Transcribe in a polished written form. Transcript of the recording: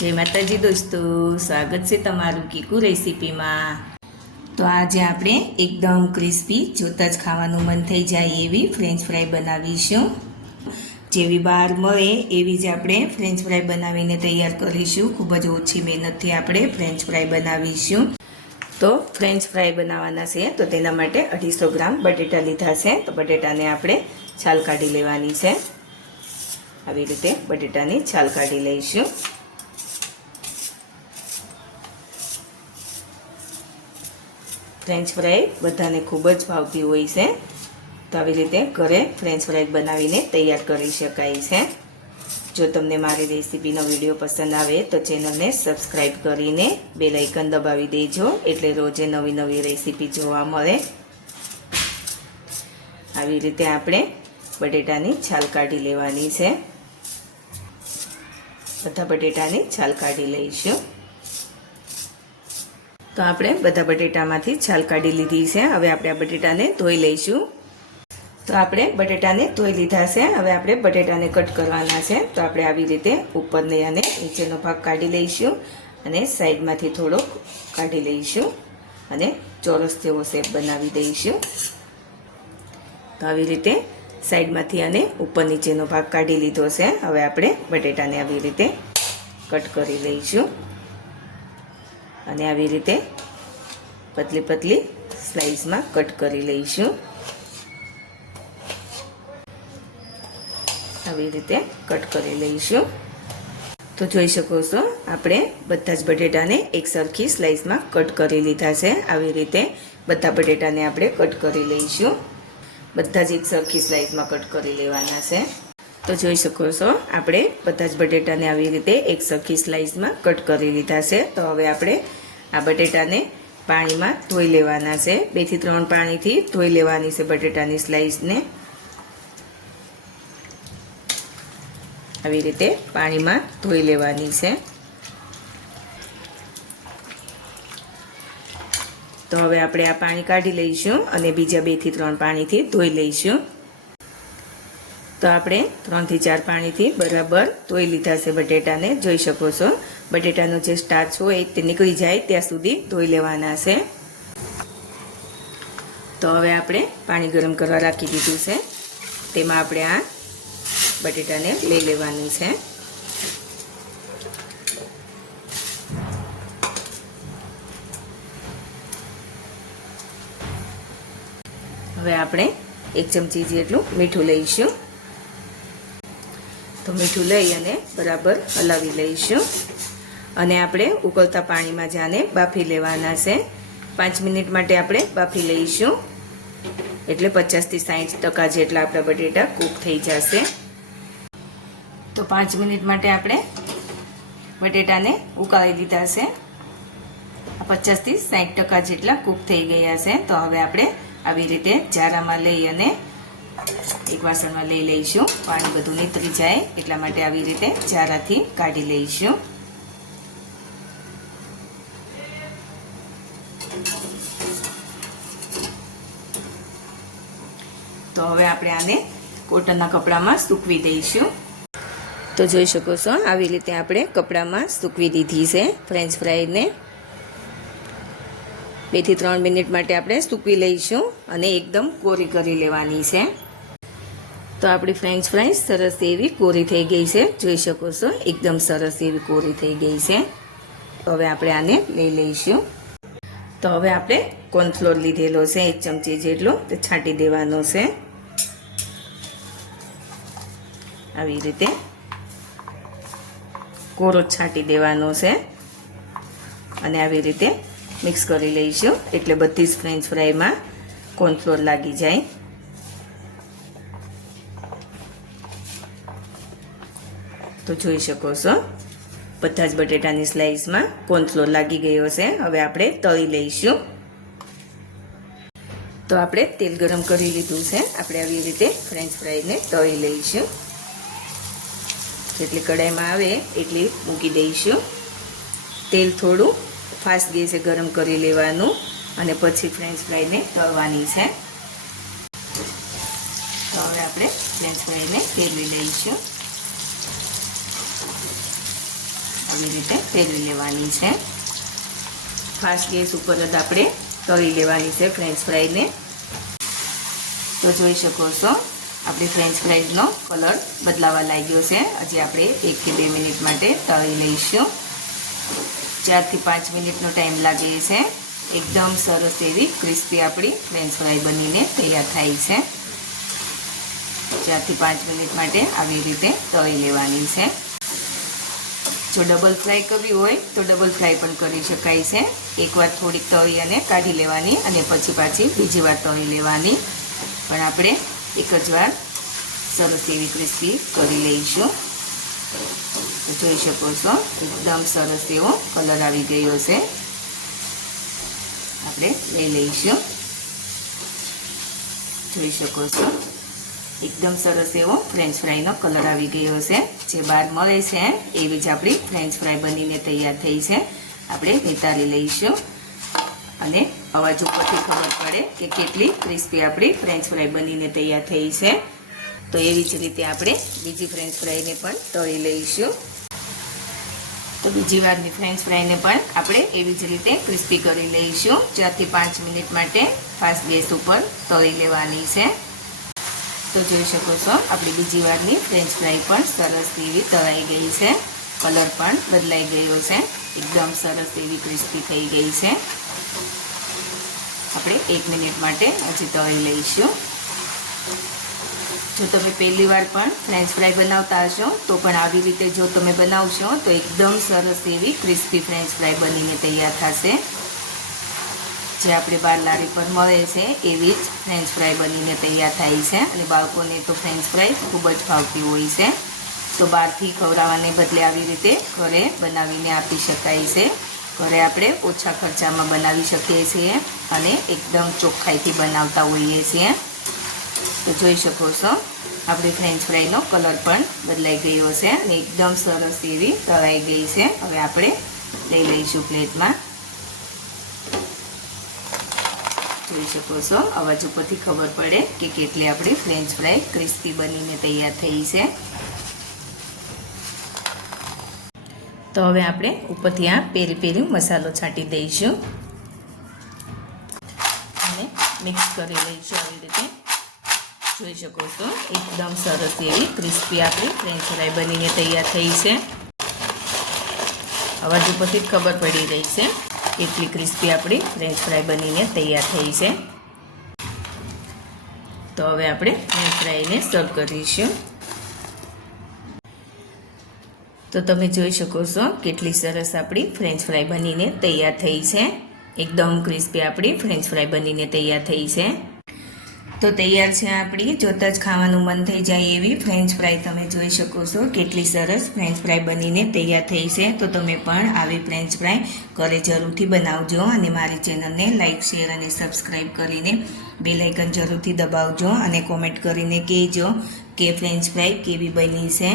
जय माताजी दोस्तों, स्वागत है तमारू कीकू रेसिपी में। तो आज आपणे एकदम क्रिस्पी जोता ज खावानुं मन थई जाय एवी फ्रेंच फ्राय बनावीशुं। जेवी बहार मळे एवी ज आपणे फ्रेंच फ्राय बनावीने तैयार करीशुं। खूब ज ओછી મહેનતથી આપણે फ्रेंच फ्राय बनावीशुं। तो फ्रेंच फ्राय बनाववाना छे तो तेना माटे 250 ग्राम बटेटा लीधा छे। तो बटेटाने આપણે छाल काढी लेवानी छे। આવી રીતે બટેટાની છાલ કાઢી લઈશું। फ्रेंच फ्राय बधाने खूब ज भावती होय छे, तो આવી રીતે घरे फ्रेंच फ्राय बनावीने तैयार करी शकाय छे। जो तमने मारी रेसिपीनो विडियो पसंद आवे तो चेनलने सब्सक्राइब करीने बेल आइकन दबावी देजो, एटले रोजे नवी नवी रेसिपी जोवा मळे। આવી રીતે આપણે બટેટાની છાલ કાઢી લેવાની છે। બધા બટેટાની છાલ કાઢી લઈશું। તો આપણે બધા બટેટામાંથી છાલ કાઢી લીધી છે। હવે આપણે આ બટેટાને ધોઈ લઈશું। તો આપણે બટેટાને ધોઈ લીધા છે। હવે આપણે બટેટાને કટ કરવાના છે। તો આપણે આવી રીતે ઉપરને અને નીચેનો ભાગ કાઢી લઈશું અને સાઈડમાંથી થોડોક કાઢી લઈશું અને ચોરસ જેવો શેપ બનાવી દઈશું। તો આવી રીતે સાઈડમાંથી અને ઉપર નીચેનો ભાગ કાઢી લીધો છે। હવે આપણે બટેટાને આવી રીતે કટ કરી લઈશું અને આવી રીતે પતલી પતલી સ્લાઇસમાં કટ કરી લઈશું। આવી રીતે કટ કરી લઈશું। તો જોઈ શકો છો આપણે બધા જ બટેટાને એક સરખી સ્લાઇસમાં કટ કરી લીધા છે। આવી રીતે બધા બટેટાને આપણે કટ કરી લઈશું। બધા જ એક સરખી સ્લાઇસમાં કટ કરી લેવાના છે। તો જોઈ શકો છો આપણે બધા જ બટેટાને આવી રીતે એક સરખી સ્લાઇસમાં કટ કરી લીધા છે। તો હવે આપણે આ બટેટાને પાણીમાં ધોઈ લેવાના છે। 2 થી 3 પાણીથી ધોઈ લેવાની છે બટેટાની સ્લાઇસને। આવી રીતે પાણીમાં ધોઈ લેવાની છે। तो हवे आपणे आ पाणी काढी लईशुं अने बीजा 2 થી 3 पाणीथी धोई लईशुं। तो आपणे 3 થી 4 पाणीथी बराबर धोई लीधा छे बटेटाने। जोई शको छो बटेटानो जे स्टार्च होय ते निकળી જાય ત્યાં સુધી ધોઈ લેવાના છે। तो हवे आपणे पाणी गरम करवा राखी दीधुं छे, तेमां आपणे आ बटेटाने लई लेवानुं छे। હવે આપણે 1 ચમચી જેટલું મીઠું લઈશું। તો મીઠું લઈ અને બરાબર હલાવી લઈશું અને આપણે ઉકળતા પાણીમાં જાને બાફી લેવાના છે। 5 મિનિટ માટે આપણે બાફી લઈશું, એટલે 50 થી 60% જેટલા આપણા બટેટા કૂક થઈ જશે। તો 5 મિનિટ માટે આપણે બટેટાને ઉકાળી લીધા છે। 50 થી 60% જેટલા કૂક થઈ ગયા છે। તો હવે આપણે આવી રીતે જારામાં લઈ અને એક વાસણમાં લઈ લઈશું। પાણી બધું નીતરી જાય એટલા માટે આવી રીતે જારાથી કાઢી લઈશું। તો હવે આપણે આને કોટનના કપડામાં સૂકવી દઈશું। તો જોઈ શકો છો આવી રીતે આપણે કપડામાં સૂકવી દીધી છે ફ્રેન્ચ ફ્રાયને। 2 થી 3 મિનિટ માટે આપણે સૂકવી લઈશું અને એકદમ કોરી કરી લેવાની છે। તો આપણી ફ્રેન્ચ ફ્રાય સરસ એવી કોરી થઈ ગઈ છે। જોઈ શકો છો એકદમ સરસ એવી કોરી થઈ ગઈ છે। તો હવે આપણે આને લઈ લઈશું। તો હવે આપણે કોર્નફ્લોર લીધેલો છે 1 ચમચી જેટલો, તે છાંટી દેવાનો છે। આવી રીતે કોરો છાંટી દેવાનો છે અને આવી રીતે मिक्स करी लईशुं एटले बधी ज फ्रेंच फ्राय में कॉर्नफ्लोर लागी जाए। तो जोई शको छो बधा ज बटेटानी स्लाइस में कॉर्नफ्लोर लागी गयो छे। हवे आपणे तळी लईशुं। तो आपणे तेल गरम करी लीधुं छे। आपणे आवी रीते फ्रेंच फ्राय ने तळी लईशुं। जेटली कढ़ाईमां आवे एटली मूकी दईशुं। तेल थोड़ुं फास्ट गैसे गरम करी लेवानुं અને પછી ફ્રેન્ચ ફ્રાયને તળવાની છે। તો હવે આપણે ફ્રેન્ચ ફ્રાયને ફેરવી લઈશું। આવી રીતે ફેરવી લેવાની છે. ફાસ્ટ ગેસ ઉપર જ આપણે તળી લેવાની છે ફ્રેન્ચ ફ્રાઈને. તો જોઈ શકો છો આપણી ફ્રેન્ચ ફ્રાઈઝનો કલર બદલાવા લાગ્યો છે. હજી આપણે 1 થી 2 મિનિટ માટે તળી લઈશું. 4 થી 5 મિનિટનો ટાઈમ લાગે છે. એકદમ સરસ એવી ક્રિસ્પી આપણી ફ્રેન્ચ ફ્રાઈ બનીને તૈયાર થાય છે. 4 થી 5 મિનિટ માટે આવી રીતે તળી લેવાની છે. જો ડબલ ફ્રાય કરવી હોય તો ડબલ ફ્રાય પણ કરી શકાય છે. એકવાર થોડીક તળી અને કાઢી લેવાની અને પછી પાછી બીજી વાર તળી લેવાની. પણ આપણે એક જ વાર સરસ એવી ક્રિસ્પી કરી લઈશું. તો જોઈ શકો છો એકદમ સરસ એવો કલર આવી ગયો છે. આપણે લઈ લઈશું. જોઈ શકો છો એકદમ સરસ એવો ફ્રેન્ચ ફ્રાઈનો કલર આવી ગયો છે. જે બહાર મળે છે એવી જ આપણી ફ્રેન્ચ ફ્રાઈ બનીને તૈયાર થઈ છે. આપણે નિતારી લઈશું અને અવાજ ઉપરથી ખબર પડે કે કેટલી ક્રિસ્પી આપણી ફ્રેન્ચ ફ્રાઈ બનીને તૈયાર થઈ છે. તો એવી જ રીતે આપણે બીજી ફ્રેન્ચ ફ્રાઈને પણ તળી લઈશું. તો બીજી વારની ફ્રેન્ચ ફ્રાઈને પણ આપણે એવી જ રીતે ક્રિસ્પી કરી લઈશું. 4 થી 5 મિનિટ માટે ફાસ્ટ ગેસ ઉપર તળી લેવાની છે. તો જોઈ શકો છો આપણી બીજી વારની ફ્રેન્ચ ફ્રાઈ પણ સરસ એવી તળાઈ ગઈ છે. કલર પણ બદલાઈ ગયો છે. એકદમ સરસ એવી ક્રિસ્પી થઈ ગઈ છે. આપણે 1 મિનિટ માટે હજી તળી લઈશું. જો તમે પહેલી વાર પણ ફ્રેન્ચ ફ્રાઈ બનાવતા હશો તો પણ આવી રીતે જો તમે બનાવશો તો એકદમ સરસ એવી ક્રિસ્પી ફ્રેન્ચ ફ્રાઈ બનીને તૈયાર થશે. જે આપણે બહાર લારી પર મળે છે એવી જ ફ્રેન્ચ ફ્રાઈ બનીને તૈયાર થાય છે. અને બાળકોને તો ફ્રેન્ચ ફ્રાઈ ખૂબ જ ભાવતી હોય છે. તો બહારથી ખવડાવવાને બદલે આવી રીતે ઘરે બનાવીને આપી શકાય છે. ઘરે આપણે ઓછા ખર્ચામાં બનાવી શકીએ છીએ અને એકદમ ચોખ્ખાઈથી બનાવતા હોઈએ છીએ. તો જોઈ શકો છો આપણી ફ્રેન્ચ ફ્રાઈનો કલર પણ બદલાઈ ગયો છે અને એકદમ સરસ એવી તળાઈ ગઈ છે. હવે આપણે લઈ લઈશું પ્લેટમાં. જોઈ શકો છો અવાજ ઉપરથી ખબર પડે કે કેટલી આપણી ફ્રેન્ચ ફ્રાઈ ક્રિસ્પી બનીને તૈયાર થઈ છે. તો હવે આપણે ઉપરથી આ પેરી પેરી મસાલો છાંટી દઈશું અને મિક્સ કરી લઈશું આવી રીતે. જોઈ શકો છો એકદમ સરસ એવી ક્રિસ્પી આપણી ફ્રેન્ચ ફ્રાઈ બનીને તૈયાર થઈ છે. અવાજ ઉપરથી ખબર પડી રહી છે કેટલી ક્રિસ્પી આપણી ફ્રેન્ચ ફ્રાઈ બનીને તૈયાર થઈ છે. તો હવે આપણે ફ્રેન્ચ ફ્રાઈને સર્વ કરીશું. તો તમે જોઈ શકો છો કેટલી સરસ આપણી ફ્રેન્ચ ફ્રાઈ બનીને તૈયાર થઈ છે. એકદમ ક્રિસ્પી આપણી ફ્રેન્ચ ફ્રાઈ બનીને તૈયાર થઈ છે. તો તૈયાર છે આપણી જોતાં જ ખાવાનું મન થઈ જાય એવી ફ્રેન્ચ ફ્રાઈ. તમે જોઈ શકો છો કેટલી સરસ ફ્રેન્ચ ફ્રાઈ બનીને તૈયાર થઈ છે. તો તમે પણ આવી ફ્રેન્ચ ફ્રાઈ ઘરે જરૂરથી બનાવજો અને મારી ચેનલને લાઇક શેર અને સબસ્ક્રાઈબ કરીને બેલ આઇકન જરૂરથી દબાવજો અને કોમેન્ટ કરીને કહેજો કે ફ્રેન્ચ ફ્રાઈ કેવી બની છે.